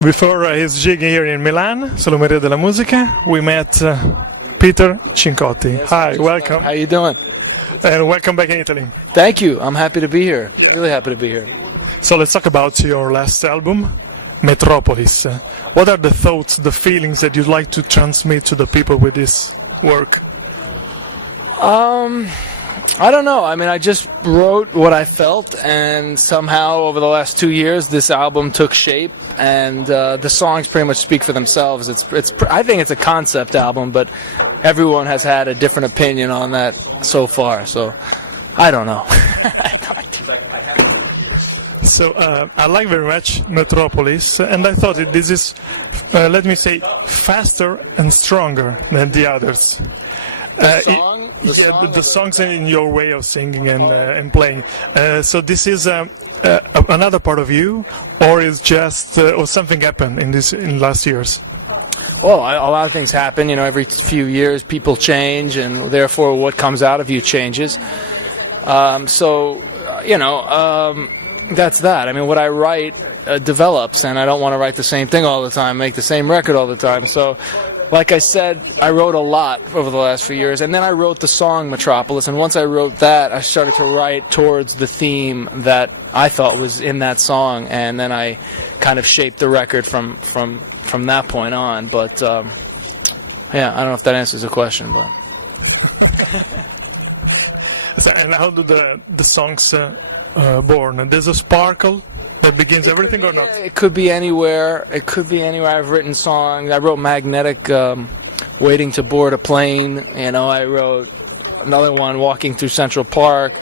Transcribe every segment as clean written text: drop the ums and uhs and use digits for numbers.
Before his gig here in Milan, Solomeria della Musica, we met Peter Cincotti. Yes, Hi, welcome. How you doing? And welcome back in Italy. Thank you. I'm happy to be here. Really happy to be here. So let's talk about your last album, Metropolis. What are the thoughts, the feelings that you'd like to transmit to the people with this work? I don't know. I mean, I just wrote what I felt, and somehow over the last 2 years, this album took shape, and the songs pretty much speak for themselves. I think it's a concept album, but everyone has had a different opinion on that so far. So, I don't know. So I like very much Metropolis, and I thought this is, let me say, faster and stronger than the others. The songs in your way of singing and playing. So this is another part of you, or is just or something happened in last years? Well, a lot of things happen. You know, every few years people change, and therefore what comes out of you changes. That's that. I mean, what I write develops, and I don't want to write the same thing all the time, make the same record all the time. So, like I said, I wrote a lot over the last few years, and then I wrote the song Metropolis, and once I wrote that, I started to write towards the theme that I thought was in that song, and then I kind of shaped the record from that point on. But, yeah, I don't know if that answers the question, but... And how do the songs born? There's a sparkle that begins everything, or not? It could be anywhere. I've written songs. I wrote Magnetic, Waiting to Board a Plane. You know, I wrote another one, Walking Through Central Park.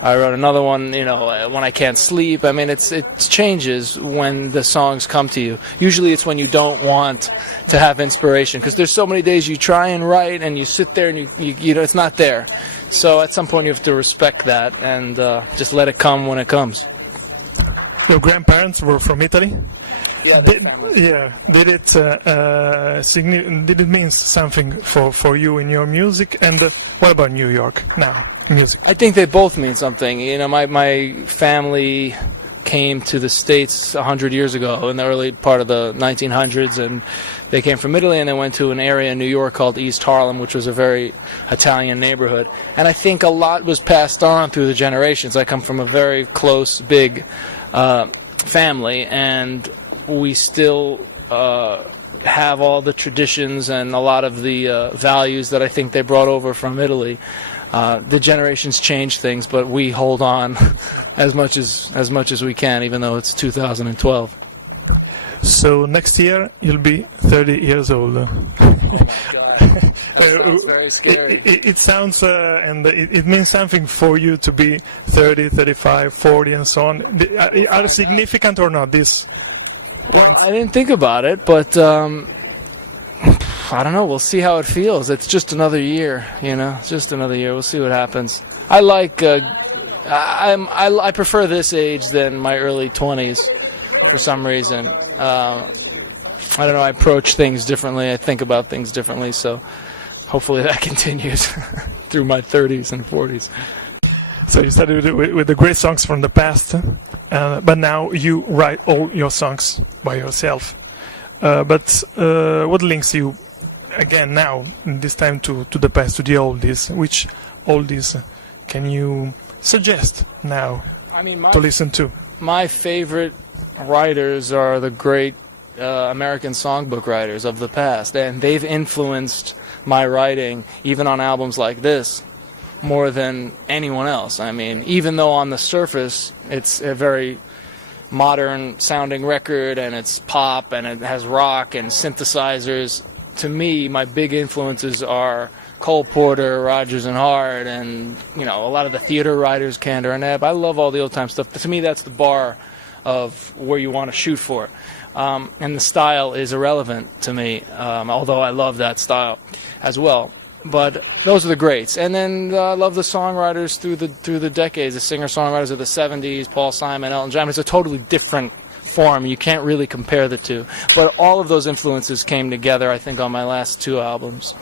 I wrote another one, When I Can't Sleep. I mean, it changes when the songs come to you. Usually it's when you don't want to have inspiration, because there's so many days you try and write and you sit there and you it's not there. So at some point you have to respect that and just let it come when it comes. Your grandparents were from Italy? Yeah. Did it mean something for you in your music? And what about New York now, music? I think they both mean something. You know, my family came to the States 100 years ago in the early part of the 1900s, and they came from Italy and they went to an area in New York called East Harlem, which was a very Italian neighborhood. And I think a lot was passed on through the generations. I come from a very close, big family, and we still have all the traditions and a lot of the values that I think they brought over from Italy. The generations change things, but we hold on as much as we can, even though it's 2012. So next year you'll be 30 years old. That's very scary. It sounds and it means something for you to be 30, 35, 40, and so on. Are they significant or not? This. Well, I didn't think about it, but I don't know. We'll see how it feels. It's just another year, It's just another year. We'll see what happens. I like. I prefer this age than my early 20s, for some reason. I don't know. I approach things differently. I think about things differently. So, hopefully, that continues through my 30s and 40s. So you started with the great songs from the past, but now you write all your songs by yourself. But what links you again now, this time to the past, to the oldies? Which oldies can you suggest now to listen to? My favorite writers are the great American songbook writers of the past, and they've influenced my writing, even on albums like this, more than anyone else. I mean, even though on the surface it's a very modern sounding record and it's pop and it has rock and synthesizers, to me my big influences are Cole Porter, Rodgers and Hart, and a lot of the theater writers, Kander and Ebb. I love all the old time stuff. To me, that's the bar of where you want to shoot for. And the style is irrelevant to me, although I love that style as well. But those are the greats. And then I love the songwriters through the decades, the singer-songwriters of the 70s, Paul Simon, Elton John. It's a totally different form. You can't really compare the two. But all of those influences came together, I think, on my last two albums.